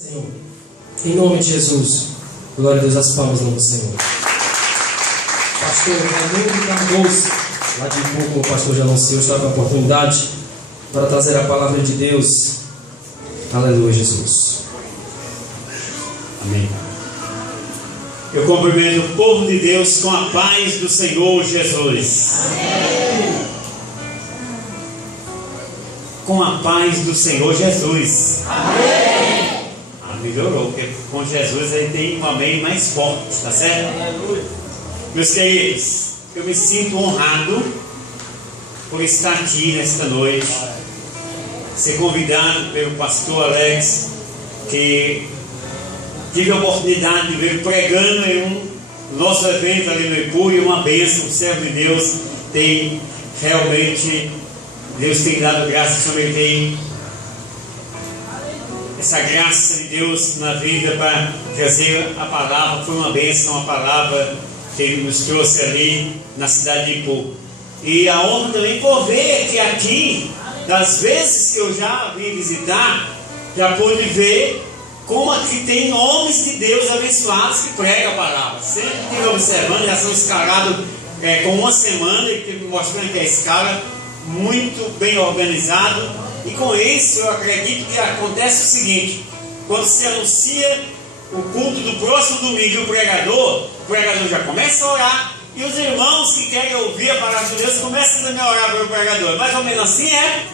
Senhor, em nome de Jesus, glória a Deus, as palmas no Senhor. Pastor Raimundo Cardoso, lá de pouco o pastor já anunciou, está com a oportunidade para trazer a palavra de Deus. Aleluia, Jesus. Amém. Eu cumprimento o povo de Deus com a paz do Senhor Jesus. Amém. Com a paz do Senhor Jesus. Amém. Melhorou, porque com Jesus ele tem um amém mais forte, tá certo? Aleluia. Meus queridos, eu me sinto honrado por estar aqui nesta noite, ser convidado pelo pastor Alex, que tive a oportunidade de ver pregando em nosso evento ali no Ipu, e uma bênção. O servo de Deus tem realmente, Deus tem dado graça sobre ele, tem essa graça de Deus na vida para trazer a palavra. Foi uma bênção a palavra que ele nos trouxe ali na cidade de Ipu. E a honra também por ver que aqui, das vezes que eu já vim visitar, já pude ver como aqui tem homens de Deus abençoados que pregam a palavra. Sempre estive observando, já são escalados com uma semana, e mostrando que a escala muito bem organizado. E com isso eu acredito que acontece o seguinte: quando se anuncia o culto do próximo domingo, o pregador já começa a orar, e os irmãos que querem ouvir a palavra de Deus começam também a orar pelo pregador. Mais ou menos assim é?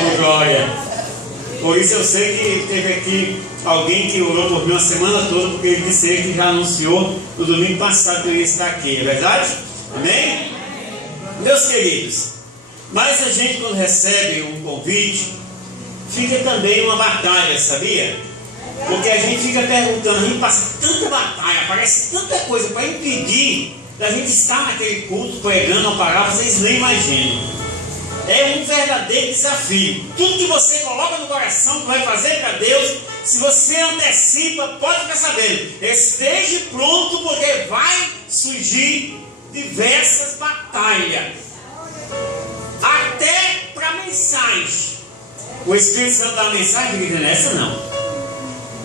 Por glória. Por isso eu sei que teve aqui alguém que orou por mim uma semana toda, porque ele disse que já anunciou no domingo passado que eu ia estar aqui. É verdade? Amém? Meus queridos, mas a gente, quando recebe um convite, fica também uma batalha, sabia? Porque a gente fica perguntando, a gente passa tanta batalha, aparece tanta coisa para impedir da gente estar naquele culto pregando a palavra, vocês nem imaginam. É um verdadeiro desafio. Tudo que você coloca no coração que vai fazer para Deus, se você antecipa, pode ficar sabendo, esteja pronto, porque vai surgir diversas batalhas. Até para mensagem. O Espírito Santo dá uma mensagem, querida, nessa não.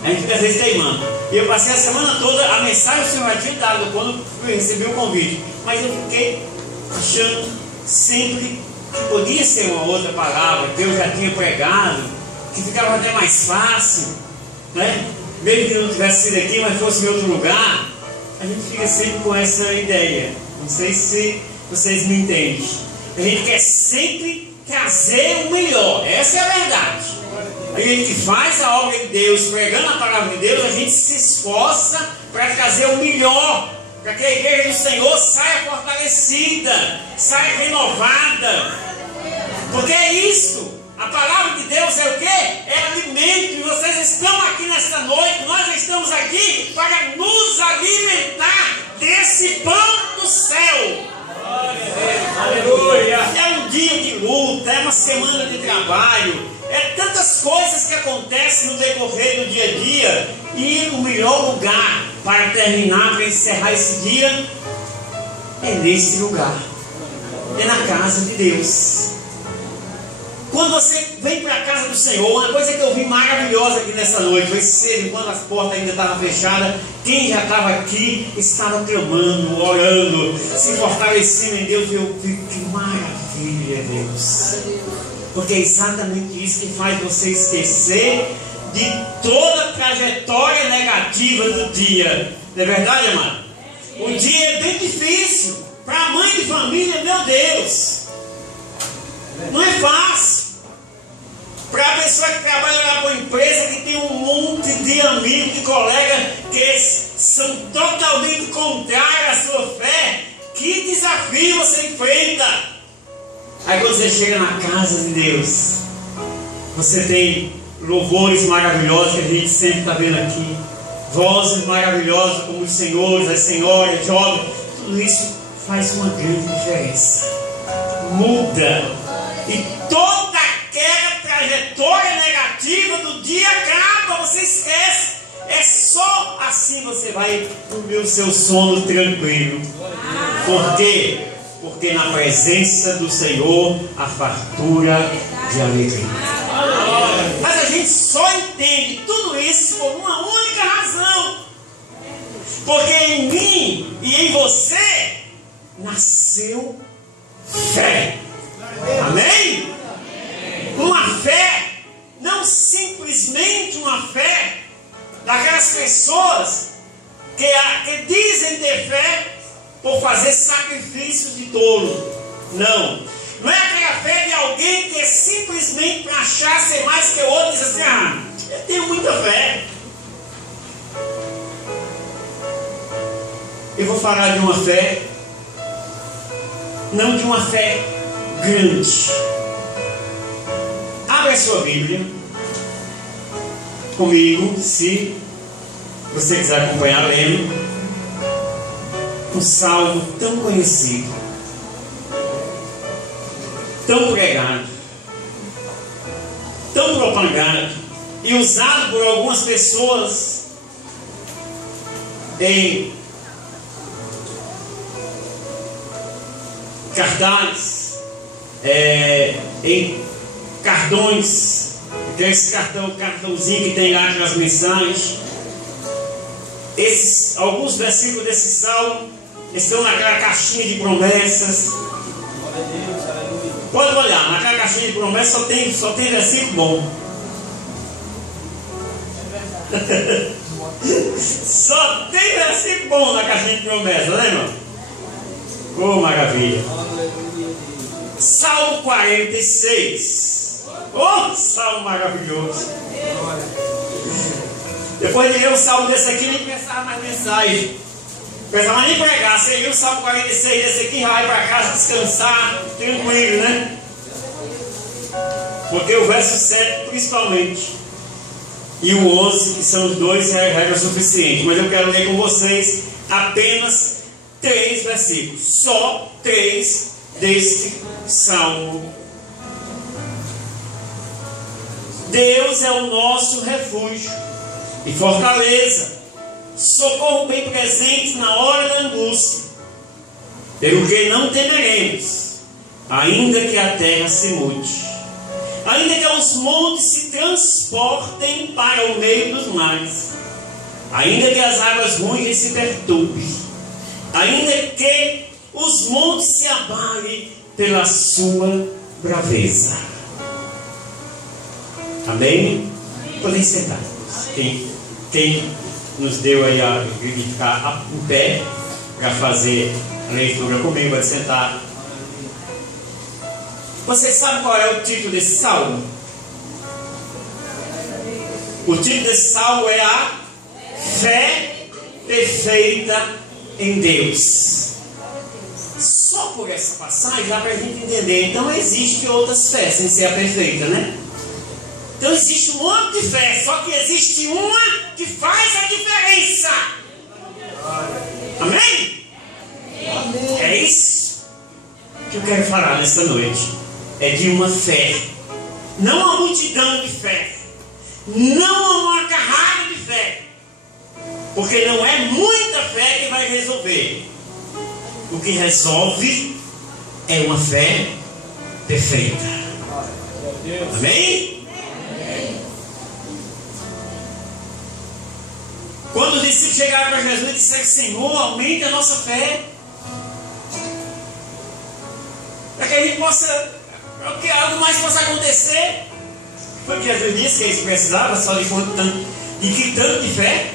A gente fica às vezes teimando. E eu passei a semana toda, a mensagem o Senhor já tinha dado quando eu recebi o convite. Mas eu fiquei achando sempre que podia ser uma outra palavra, que eu já tinha pregado, que ficava até mais fácil, né? Mesmo que não tivesse sido aqui, mas fosse em outro lugar. A gente fica sempre com essa ideia. Não sei se vocês me entendem. A gente quer sempre trazer o melhor. Essa é a verdade. A gente que faz a obra de Deus, pregando a palavra de Deus, a gente se esforça para trazer o melhor, para que a igreja do Senhor saia fortalecida, saia renovada. Porque é isso. A palavra de Deus é o quê? É alimento. E vocês estão aqui nesta noite, nós estamos aqui para nos alimentar desse pão do céu. Aleluia. É um dia de luta, é uma semana de trabalho, é tantas coisas que acontecem no decorrer do dia a dia. E o melhor lugar para terminar, para encerrar esse dia, é nesse lugar, é na casa de Deus. Quando você vem para a casa do Senhor, uma coisa que eu vi maravilhosa aqui nessa noite, foi cedo, enquanto as portas ainda estavam fechadas, quem já estava aqui estava clamando, orando, se fortalecendo em Deus. Eu fico, que maravilha, Deus. Porque é exatamente isso que faz você esquecer de toda a trajetória negativa do dia. Não é verdade, amado? O dia é bem difícil. Para a mãe de família, meu Deus, não é fácil. Para a pessoa que trabalha lá com a empresa, que tem um monte de amigos, de colegas que são totalmente contrários à sua fé, que desafio você enfrenta. Aí quando você chega na casa de Deus, você tem louvores maravilhosos que a gente sempre está vendo aqui, vozes maravilosas como os senhores, as senhoras, jovens. Tudo isso faz uma grande diferença. Muda. E toda aquela trajetória negativa do dia acaba, você esquece. É só assim você vai dormir o seu sono tranquilo. Por quê? Porque na presença do Senhor há fartura de alegria. Mas a gente só entende tudo isso por uma única razão. Porque em mim e em você nasceu fé. Amém? Uma fé, não simplesmente uma fé daquelas pessoas que dizem ter fé por fazer sacrifício de tolo. Não. Não é aquela fé de alguém que é simplesmente para achar ser mais que o outro e diz assim: eu tenho muita fé. Eu vou falar de uma fé, não de uma fé grande. Abre a sua Bíblia comigo, se você quiser acompanhar lendo, um salmo tão conhecido, tão pregado, tão propagado e usado por algumas pessoas em cartazes, em cartões. Tem esse cartãozinho que tem lá aquelas mensagens. Alguns versículos desse salmo estão naquela caixinha de promessas. Pode olhar, naquela caixinha de promessas só tem versículo bom. Só tem versículo bom na caixinha de promessas, lembra? Oh, maravilha! Salmo 46. Oh, salmo maravilhoso! Depois de ler um salmo desse aqui, nem pensava mais mensagem. Pensava nem pregar. Você viu o salmo 46 desse aqui, vai para casa descansar, tranquilo, né? Porque o verso 7 principalmente e o 11, que são os dois, é a regra suficiente. Mas eu quero ler com vocês apenas 3 versículos. Só 3 deste salmo. Deus é o nosso refúgio e fortaleza, socorro bem presente na hora da angústia. Pelo que não temeremos, ainda que a terra se mude, ainda que os montes se transportem para o meio dos mares, ainda que as águas ruins se perturbem, ainda que os montes se abalem pela sua braveza. Amém? Podem sentar. Quem nos deu aí a ficar em pé para fazer a leitura comigo, pode sentar. Vocês sabem qual é o título desse salmo? O título desse salmo é a fé perfeita em Deus. Só por essa passagem dá para a gente entender. Então existem outras fés sem ser a perfeita, né? Então existe um monte de fé, só que existe uma que faz a diferença. Amém? Amém? É isso que eu quero falar nesta noite. É de uma fé, não uma multidão de fé, não uma carrada de fé, porque não é muita fé que vai resolver. O que resolve é uma fé perfeita. Amém? Quando os discípulos chegaram para Jesus e disseram: Senhor, aumente a nossa fé, para que a gente possa, para que algo mais possa acontecer. Foi que Jesus disse que eles precisavam só de que tanto de fé?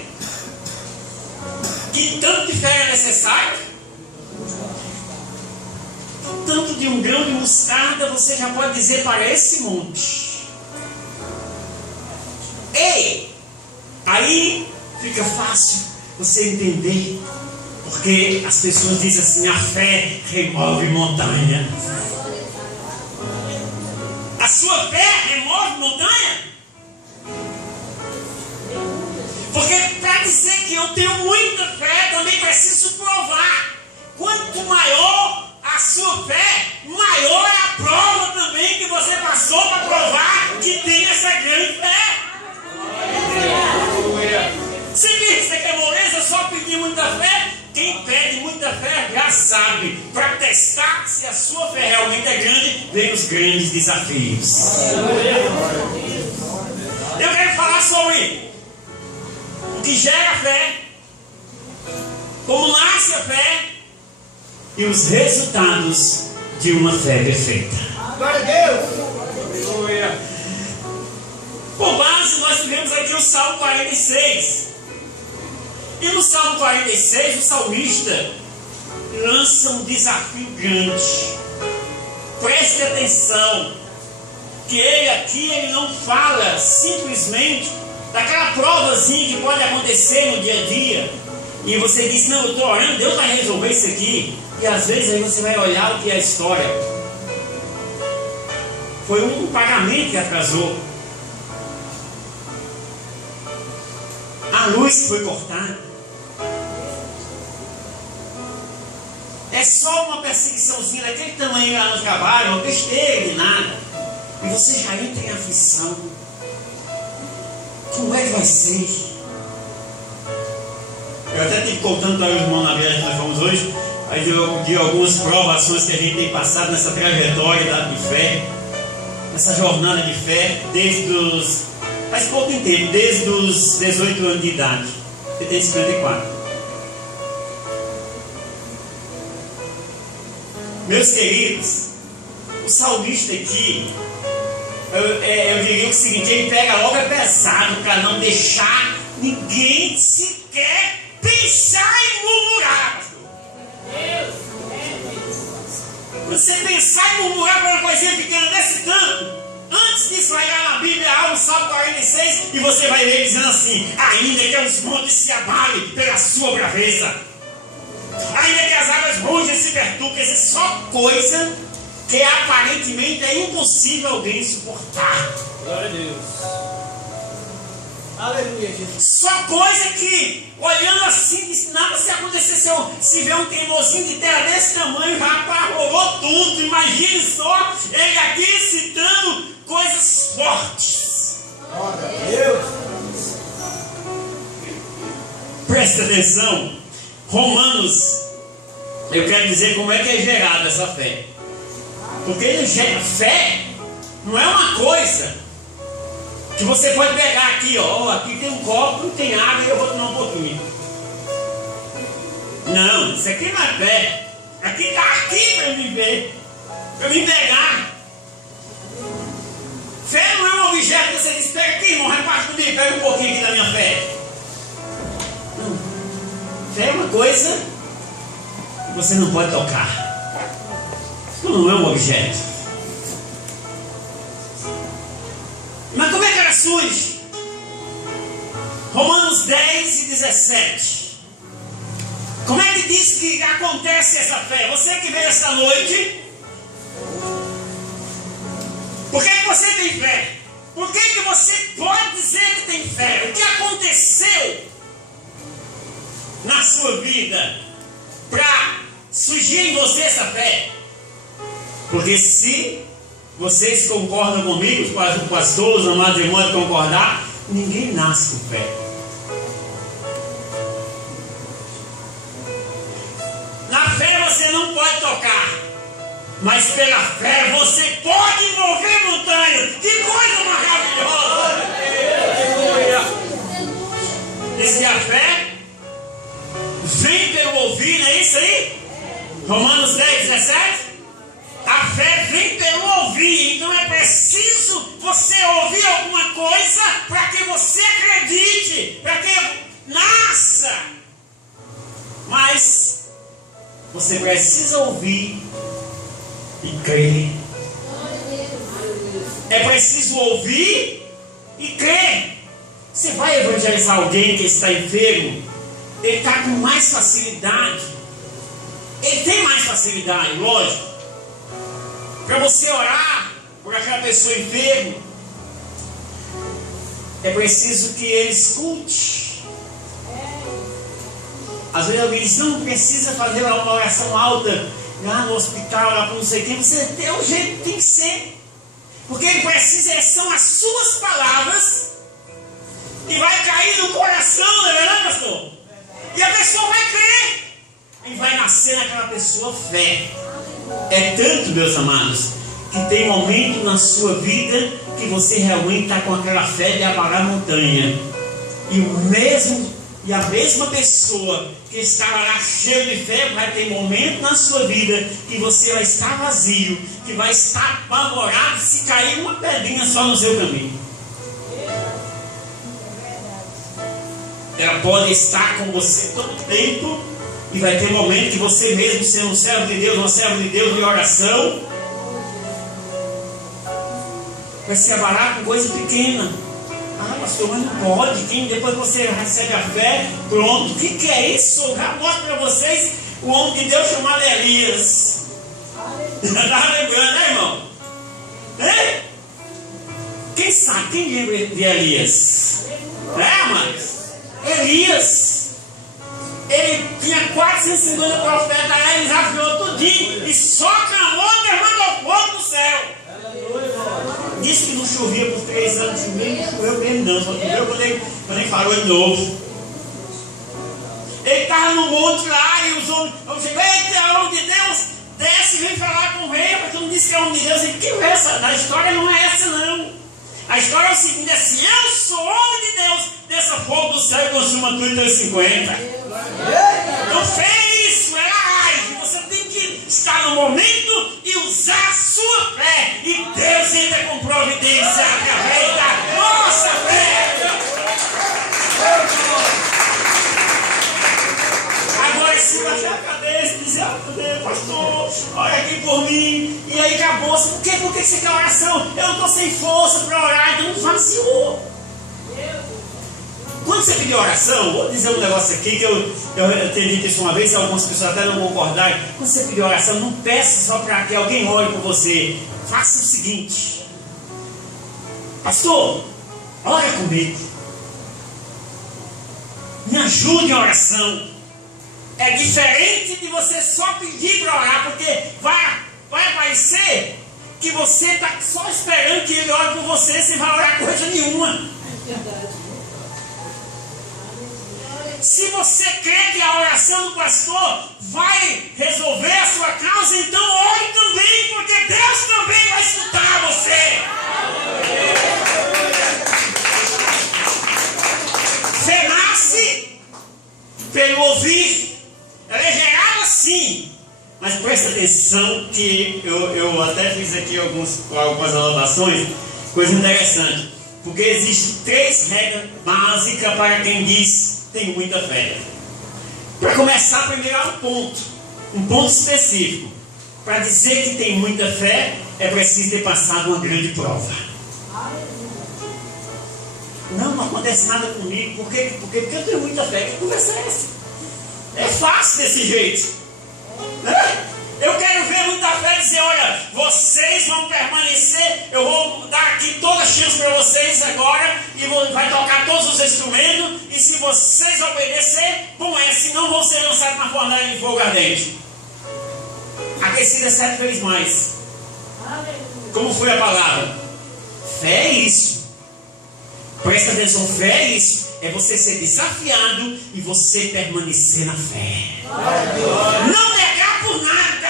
Que tanto de fé é necessário? Que tanto de um grão de mostarda você já pode dizer para esse monte: ei! Aí fica fácil você entender, porque as pessoas dizem assim: a fé remove montanha. A sua fé remove montanha? Porque para dizer que eu tenho muita fé, também preciso provar. Quanto maior a sua fé, maior é a prova também que você passou para provar que tem essa grande fé. Você pensa que é moleza só pedir muita fé? Quem pede muita fé já sabe. Para testar se a sua fé realmente é grande, vem os grandes desafios. sobre o que gera a fé, como nasce a fé e os resultados de uma fé perfeita. Glória a Deus! Por base, nós tivemos aqui o Salmo 46. E no Salmo 46, o salmista lança um desafio grande. Preste atenção, que ele não fala simplesmente daquela provazinha que pode acontecer no dia a dia. E você diz, não, eu estou orando, Deus vai resolver isso aqui. E às vezes aí você vai olhar o que é a história. Foi um pagamento que atrasou. A luz que foi cortada. É só uma perseguiçãozinha daquele tamanho lá no trabalho, uma besteira de nada. E você já entra em aflição. Como é que vai ser? Eu até estive contando para o irmão na viagem que nós fomos hoje, aí de algumas provações que a gente tem passado nessa trajetória de fé, nessa jornada de fé, faz pouco tempo, desde os 18 anos de idade. Você tem 54. Meus queridos, o salmista aqui, eu diria o seguinte, ele pega logo pesado para não deixar ninguém sequer pensar em murmurar, pastor. Você pensar em murmurar para uma coisinha pequena desse tanto, antes disso vai lá na Bíblia, no Salmo 46, e você vai ler dizendo assim, ainda que os montes se abalem pela sua braveza, ainda que as águas rugem e se perturbem, essa é só coisa que aparentemente é impossível alguém suportar. Glória a Deus. Aleluia, Jesus. Só coisa que, olhando assim, diz, nada se acontecer, se vê um teimosinho de terra desse tamanho, já apavorou tudo. Imagine só, ele aqui citando coisas fortes. Glória a Deus. Presta atenção. Romanos, eu quero dizer como é que é gerada essa fé. Porque ele gera fé, não é uma coisa que você pode pegar aqui, ó, aqui tem um copo, tem água e eu vou tomar um pouquinho. Não, isso aqui não é fé. Aqui está aqui para eu me ver, para eu me pegar. Fé não é um objeto que você diz, pega aqui, irmão, reparte comigo, pega um pouquinho aqui da minha fé. Não. Fé é uma coisa que você não pode tocar. Não é um objeto. Mas como é que ela surge? Romanos 10 e 17. Como é que diz que acontece essa fé? Você que veio essa noite, por que você tem fé? Por que você pode dizer que tem fé? O que aconteceu na sua vida para surgir em você essa fé? Porque se vocês concordam comigo, o pastor, os amados irmãos concordar, ninguém nasce com fé. Na fé você não pode tocar, mas pela fé você pode mover montanhas. Que coisa maravilhosa! Diz que a fé vem pelo ouvir, não é isso aí? Romanos 10, 17. A fé vem pelo ouvir, então é preciso você ouvir alguma coisa para que você acredite, para que nasça. Mas você precisa ouvir e crer. É preciso ouvir e crer. Você vai evangelizar alguém que está enfermo, ele está com mais facilidade. Ele tem mais facilidade, lógico. Para você orar por aquela pessoa enferma, é preciso que ele escute. Às vezes alguém diz, não precisa fazer uma oração alta lá no hospital, lá para não sei quem. Você tem o jeito que tem que ser. Porque ele precisa, são as suas palavras que vai cair no coração, não é verdade, pastor? E a pessoa vai crer. E vai nascer naquela pessoa fé. É tanto, meus amados, que tem momento na sua vida que você realmente está com aquela fé de abalar a montanha. E a mesma pessoa que estava lá cheio de fé, vai ter momento na sua vida que você vai estar vazio, que vai estar apavorado se cair uma pedrinha só no seu caminho. Ela pode estar com você todo o tempo, e vai ter momento que você mesmo, sendo um servo de Deus, uma serva de Deus de oração, vai se abalar com coisa pequena. Ah, pastor, mas não pode. Depois que você recebe a fé, pronto. O que é isso? Eu já mostro para vocês o homem de Deus chamado Elias. Estava lembrando, né, irmão? É? Quem sabe? Quem lembra de Elias? Mas Elias, ele tinha 450 profetas, aí ele desafiou tudinho e só clamou, derramou fogo do céu. Disse que não chovia por 3 anos e meio, não choveu mesmo não, só choveu quando ele parou de novo. Ele estava no monte lá e os homens chegaram, eita, é homem de Deus, desce e vem falar com o rei, porque tu não disse que é homem de Deus. Ele, que é essa? A história não é essa não. A história é o seguinte, é assim, eu sou homem de Deus, desça fogo do céu e consuma tudo em 250. Não fez isso, era age. Você tem que estar no momento e usar a sua fé. E Deus entra com providência através da nossa fé. Agora, se baixar a cabeça e dizer, pastor, olha aqui por mim, e aí acabou. Por que você quer oração? Eu não estou sem força para orar, então vaziou. Quando você pedir oração, vou dizer um negócio aqui que eu tenho dito isso uma vez, algumas pessoas até não concordarem. Quando você pedir oração, não peça só para que alguém ore por você. Faça o seguinte: pastor, ora comigo, me ajude em oração. É diferente de você só pedir para orar, porque vai aparecer que você está só esperando que ele ore por você, sem vai orar coisa nenhuma. Se você crê que a oração do pastor vai resolver a sua causa, então ore também, porque Deus também vai escutar você. Fé nasce pelo ouvir. Ela é gerada sim, mas presta atenção que eu até fiz aqui algumas anotações, coisa interessante, porque existem 3 regras básicas para quem diz tem muita fé. Para começar, primeiro há um ponto específico. Para dizer que tem muita fé, é preciso ter passado uma grande prova. Não acontece nada comigo, porque eu tenho muita fé. Que conversa é essa? É fácil desse jeito, né? Eu quero ver muita fé dizer, olha, vocês vão permanecer, eu vou dar aqui toda a chance para vocês agora, e vai tocar todos os instrumentos, e se vocês obedecer, bom é, senão vão ser lançados na fornalha de fogo ardente. Aquecida 7 vezes mais. Como foi a palavra? Fé é isso. Presta atenção, fé é isso. É você ser desafiado e você permanecer na fé. Não negar por nada,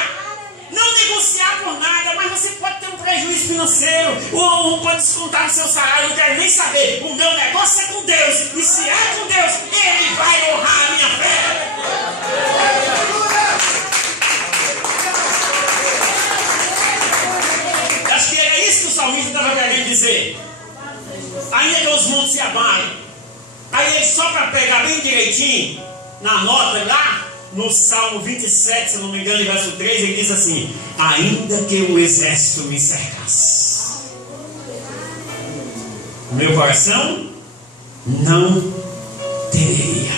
não negociar por nada, mas você pode ter um prejuízo financeiro, ou pode descontar no seu salário, eu não quero nem saber. O meu negócio é com Deus, e se é com Deus, Ele vai honrar a minha fé. Acho que era isso que o salmista estava querendo dizer. Ainda que os montes se abalem. Aí ele, só para pegar bem direitinho, na nota lá, no Salmo 27, se não me engano, verso 3, ele diz assim: ainda que o exército me cercasse, o meu coração não temeria.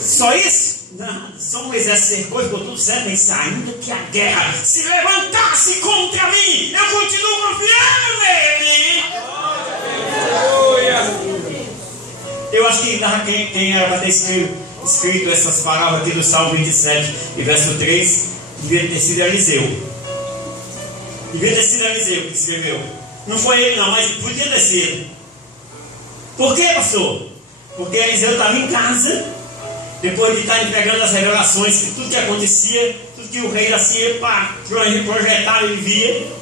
Só isso? Não, só um exército cercou e ficou tudo certo. Mas ainda que a guerra se levantasse contra mim, eu continuo confiando nele. Eu acho que quem era para ter escrito essas palavras aqui do Salmo 27 e verso 3 devia ter sido Eliseu. Devia ter sido Eliseu que escreveu. Não foi ele não, mas podia ter sido. Por quê, pastor? Porque Eliseu estava em casa, depois de estar entregando as revelações, que tudo que acontecia, tudo que o rei assim ia para projetar, ele via.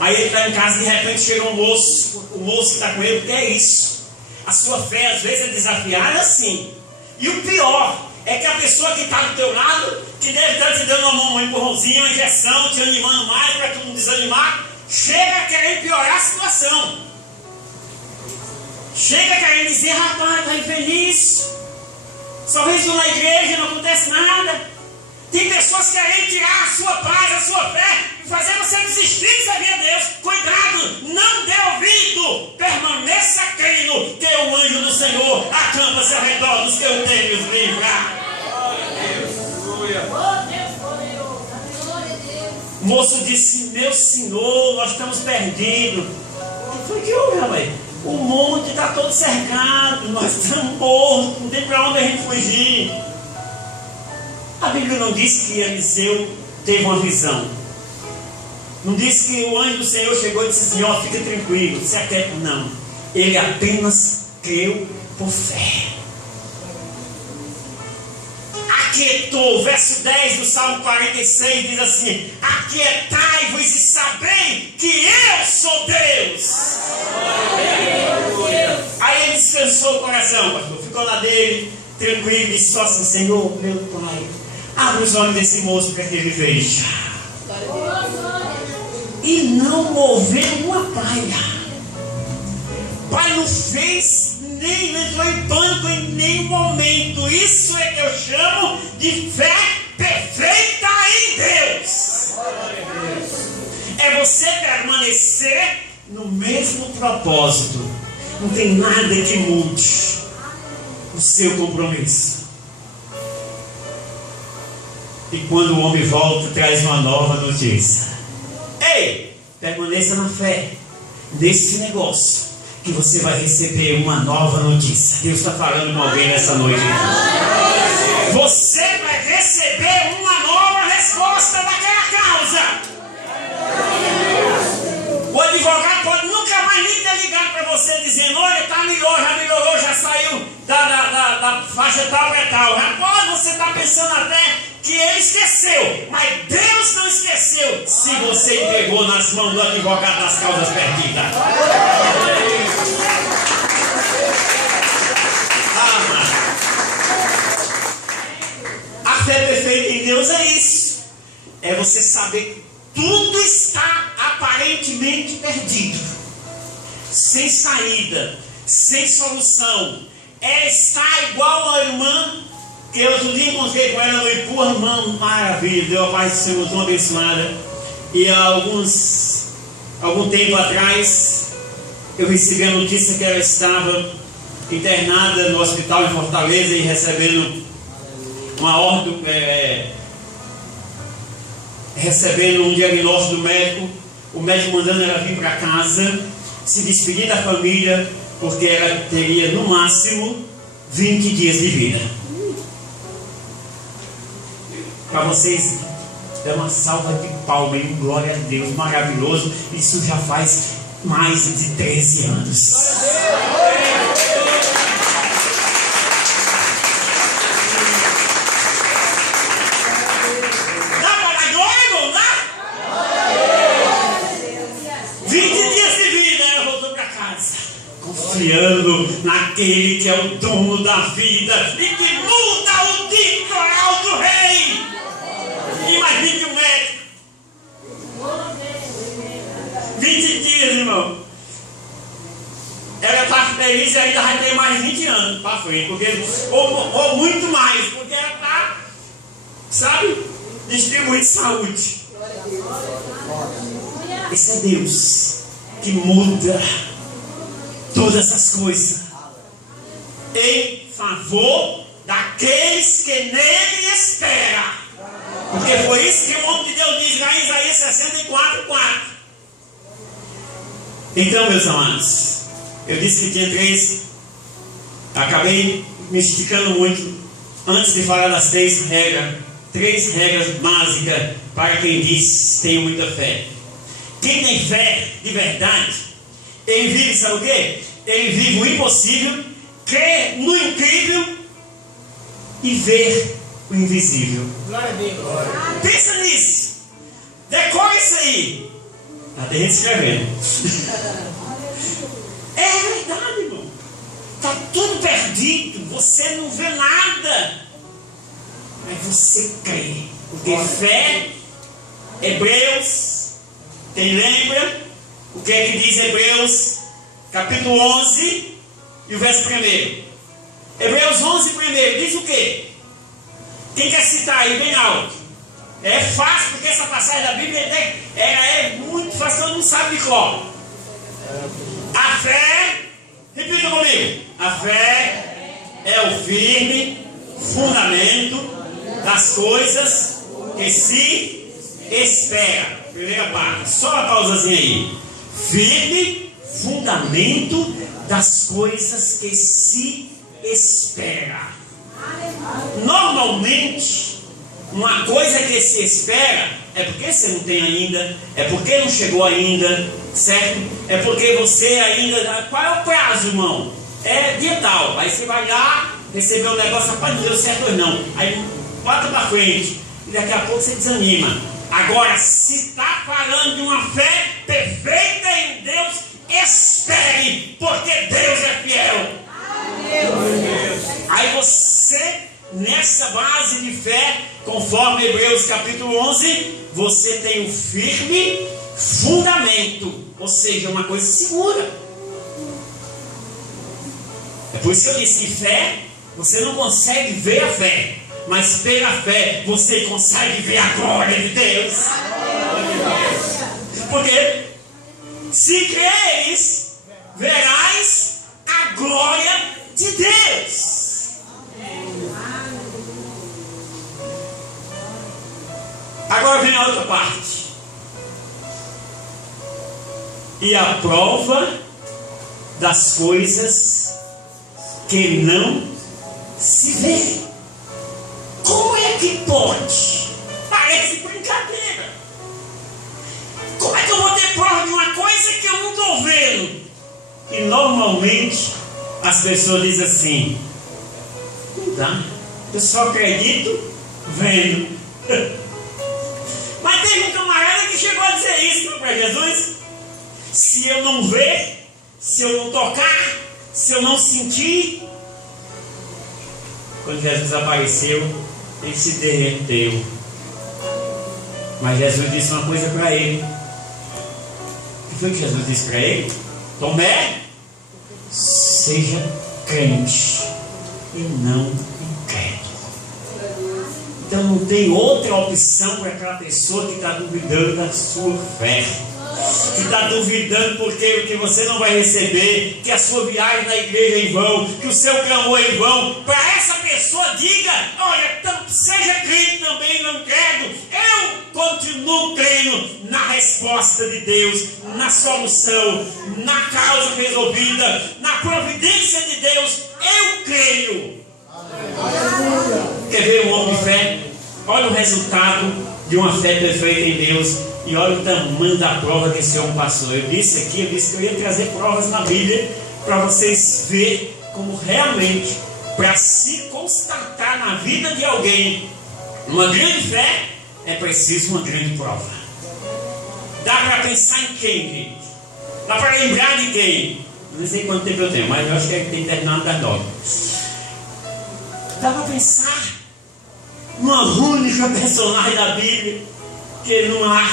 Aí ele está em casa, de repente chega um moço, o moço que está com ele, o que é isso? A sua fé às vezes é desafiada assim. E o pior é que a pessoa que está do teu lado, que deve estar te dando um empurrãozinho, uma injeção, te animando mais para tu não desanimar, chega a querer piorar a situação. Chega a querer dizer, rapaz, está infeliz. Só vez na igreja, não acontece nada. Tem pessoas que querem tirar a sua paz, a sua fé e fazer você desistir de servir a Deus. Cuidado, não dê ouvido. Permaneça crendo que o anjo do Senhor acampa-se ao redor dos que eu tenho os livrar. O moço disse, meu senhor, nós estamos perdidos. O que foi que houve, rapaz? O monte está todo cercado, nós estamos mortos, não tem para onde a gente fugir. A Bíblia não diz que Eliseu teve uma visão. Não diz que o anjo do Senhor chegou e disse assim, ó, fica tranquilo, se aquieta. Não. Ele apenas creu por fé. Aquietou, verso 10 do Salmo 46 diz assim, aquietai-vos e sabei que eu sou Deus. Aí ele descansou o coração, pastor, ficou lá dele, tranquilo, disse só assim, Senhor, meu Pai, abre os olhos desse moço para que ele veja. E não moveu uma palha. Pai, não fez, nem entrou em pânico em nenhum momento. Isso é que eu chamo de fé perfeita em Deus. É você permanecer no mesmo propósito. Não tem nada que mude o seu compromisso. E quando o homem volta, traz uma nova notícia. Ei, permaneça na fé, nesse negócio, que você vai receber uma nova notícia. Deus está falando com alguém nessa noite. Você vai receber uma nova resposta daquela causa. O advogado pode nunca mais nem ter ligado para você dizendo, olha, está melhor, já melhorou, já saiu da faixa tal para tal. Já pode, você está pensando até que ele esqueceu, mas Deus não esqueceu se você entregou nas mãos do advogado das causas perdidas. A fé perfeita em Deus é isso. É você saber que tudo está aparentemente perdido, sem saída, sem solução. É estar igual a irmã que eu outro dia encontrei com ela no Ipu, irmã, maravilha, deu a paz do Senhor, tão abençoada. E há algum tempo atrás, eu recebi a notícia que ela estava internada no hospital em Fortaleza e recebendo uma ordem, recebendo um diagnóstico do médico, o médico mandando ela vir para casa, se despedir da família, porque ela teria no máximo 20 dias de vida. Para vocês, é uma salva de palmas, glória a Deus, maravilhoso. Isso já faz mais de 13 anos. Dá para dar glória, irmão? Dá? 20 dias de vida, ela voltou para casa, confiando naquele que é o dono da vida e que muda o litoral do rei. Imagine um médico. 20 dias, irmão. Ela está feliz e ainda vai ter mais 20 anos para frente. Ou muito mais, porque ela está, sabe, distribuindo saúde. Esse é Deus que muda todas as coisas em favor daqueles que nele esperam. Porque foi isso que o homem de Deus diz lá em Isaías 64:4. Então, meus amados, eu disse que tinha 3. Acabei me esticando muito antes de falar das 3 regras. 3 regras básicas para quem diz tenho muita fé. Quem tem fé de verdade, ele vive, sabe o quê? Ele vive o impossível, crê no incrível e vê o invisível. Glória a Deus. Pensa nisso. Decora isso aí. Tem gente escrevendo. É verdade, irmão. Está tudo perdido. Você não vê nada. Mas você crê. Porque fé, Hebreus, quem lembra? O que é que diz Hebreus, capítulo 11 e o verso 1? Hebreus 11, 1, diz o quê? Quem quer citar aí bem alto? É fácil, porque essa passagem da Bíblia é muito fácil, todo mundo sabe de cor. A fé, repita comigo, a fé é o firme fundamento das coisas que se espera. Primeira parte, só uma pausazinha aí. Firme fundamento das coisas que se espera. Normalmente, uma coisa que se espera é porque você não tem ainda, é porque não chegou ainda, certo? É porque você ainda... Qual é o prazo, irmão? É dia tal. Aí você vai lá, receber o negócio, rapaz, não deu certo ou não. Aí bota para frente e daqui a pouco você desanima. Agora, se está falando de uma fé perfeita em Deus, espere, porque Deus é fiel. Aí você, nessa base de fé, conforme Hebreus capítulo 11, você tem um firme fundamento, ou seja, uma coisa segura. É por isso que eu disse que fé, você não consegue ver a fé, mas pela fé você consegue ver a glória de Deus. Porque se creres, verás a glória de Deus. Agora vem a outra parte. E a prova das coisas que não se vê. Como é que pode? Parece brincadeira. Como é que eu vou ter prova de uma coisa que eu não estou vendo? E normalmente as pessoas dizem assim: não dá, eu só acredito vendo. Mas teve um camarada que chegou a dizer isso para Jesus: se eu não ver, se eu não tocar, se eu não sentir. Quando Jesus apareceu, ele se derreteu. Mas Jesus disse uma coisa para ele. O que foi que Jesus disse para ele? Tomé, seja crente e não incrédulo. Então não tem outra opção para aquela pessoa que está duvidando da sua fé, que está duvidando porque o que você não vai receber, que a sua viagem na igreja é em vão, que o seu clamor é em vão. Para essa pessoa diga: olha, seja crente também, não credo. Eu continuo crendo na resposta de Deus, na solução, na causa resolvida, na providência de Deus. Eu creio. Quer ver um homem de fé? Olha o resultado de uma fé perfeita em Deus. E olha o tamanho da prova que esse homem passou. Eu disse que eu ia trazer provas na Bíblia para vocês verem como realmente, para se constatar na vida de alguém uma grande fé, é preciso uma grande prova. Dá para pensar em quem, gente? Dá para lembrar de quem? Não sei quanto tempo eu tenho, mas eu acho que tem terminado das 9. Dá para pensar numa única personagem da Bíblia que não há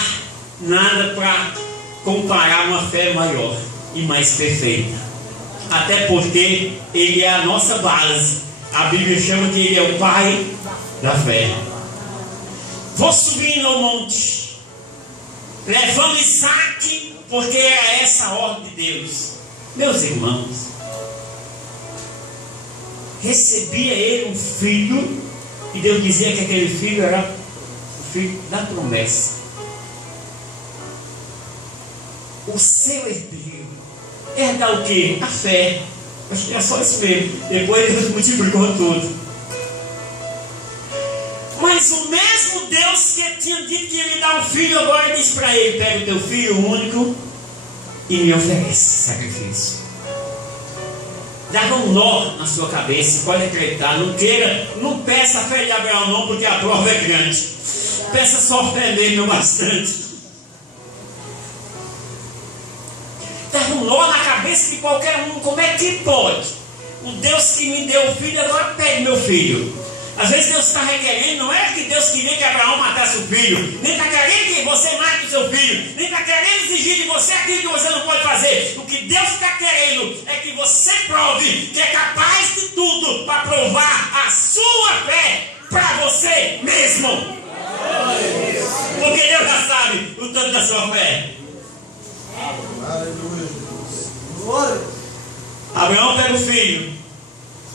nada para comparar uma fé maior e mais perfeita. Até porque ele é a nossa base. A Bíblia chama que ele é o pai da fé. Vou subindo ao monte, levando Isaac, porque é essa a ordem de Deus. Meus irmãos, recebia ele um filho, e Deus dizia que aquele filho era o filho da promessa. O seu herdeiro herdar o quê? A fé. Acho que é só isso mesmo. Depois Deus multiplicou tudo. Mas o mesmo Deus que tinha dito que ia me dar um filho, agora diz para ele: pega o teu filho único e me oferece sacrifício. Dava um nó na sua cabeça. Pode acreditar, não queira, não peça a fé de Abraão não, porque a prova é grande. Peça só fé mesmo, bastante. nó na cabeça de qualquer um. Como é que pode? O Deus que me deu o filho, agora pegue meu filho. Às vezes Deus está requerendo, não é que Deus queria que Abraão matasse o filho, nem está querendo que você mate o seu filho, nem está querendo exigir de você aquilo que você não pode fazer. O que Deus está querendo é que você prove que é capaz de tudo para provar a sua fé para você mesmo. Porque Deus já sabe o tanto da sua fé. Abraão pega o filho,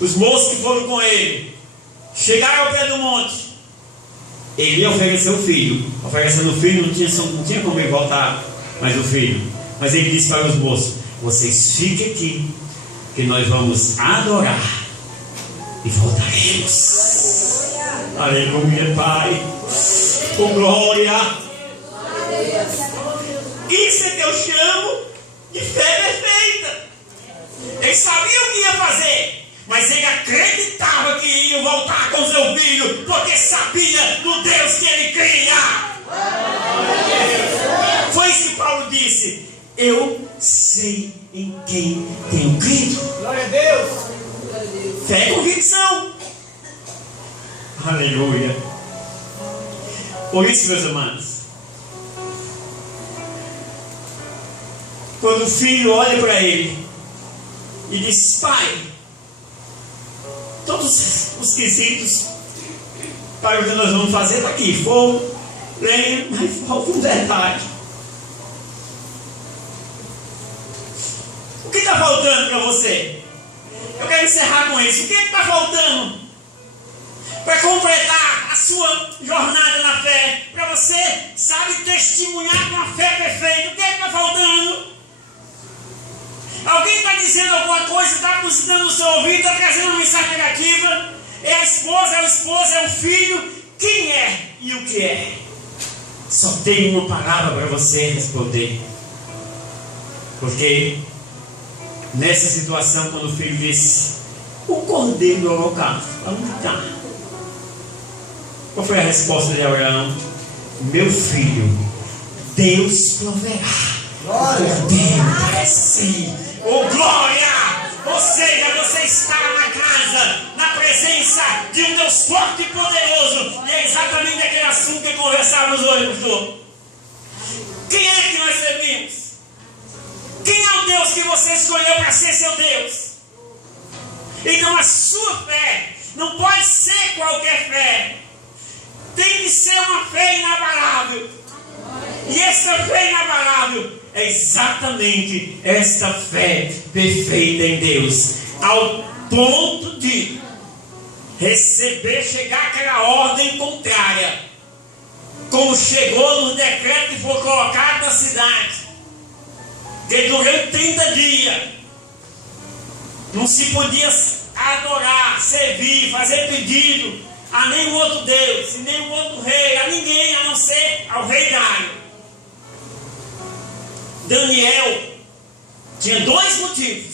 os moços que foram com ele chegaram ao pé do monte. Ele ia oferecer o filho. Oferecendo o filho, não tinha como ele voltar mais o filho. Mas ele disse para os moços: vocês fiquem aqui, que nós vamos adorar e voltaremos. Aleluia, Pai. Oh, glória. Isso é que eu chamo de fé perfeita. Ele sabia o que ia fazer, mas ele acreditava que ia voltar com seu filho, porque sabia no Deus que ele cria. Foi isso que Paulo disse: eu sei em quem tenho crido. Glória a Deus. Fé é convicção. Aleluia. Por isso, meus amados, quando o filho olha para ele e diz: pai, todos os quesitos para o que nós vamos fazer está aqui: fogo, lenha, mas falta um detalhe. O que está faltando para você? Eu quero encerrar com isso. O que está faltando para completar a sua jornada na fé? Para você, sabe, testemunhar com a fé perfeita. O que está faltando? Alguém está dizendo alguma coisa, está buzinando no seu ouvido, está trazendo uma mensagem negativa? É a esposa, é o esposo, é o filho. Quem é e o que é? Só tem uma palavra para você responder. Porque nessa situação, quando o filho disse: o cordeiro do holocausto, onde está? Qual foi a resposta de Abraão? Meu filho, Deus proverá o cordeiro para si. Oh, glória! Ou seja, você está na casa, na presença de um Deus forte e poderoso. E é exatamente aquele assunto que conversávamos hoje, pastor. Quem é que nós servimos? Quem é o Deus que você escolheu para ser seu Deus? Então a sua fé não pode ser qualquer fé. Tem que ser uma fé inabalável. E essa fé inabalável é exatamente esta fé perfeita em Deus, ao ponto de chegar aquela ordem contrária, como chegou no decreto que foi colocado na cidade, que durante 30 dias não se podia adorar, servir, fazer pedido a nenhum outro Deus, e nenhum outro rei, a ninguém, a não ser ao rei Dário. Daniel tinha 2 motivos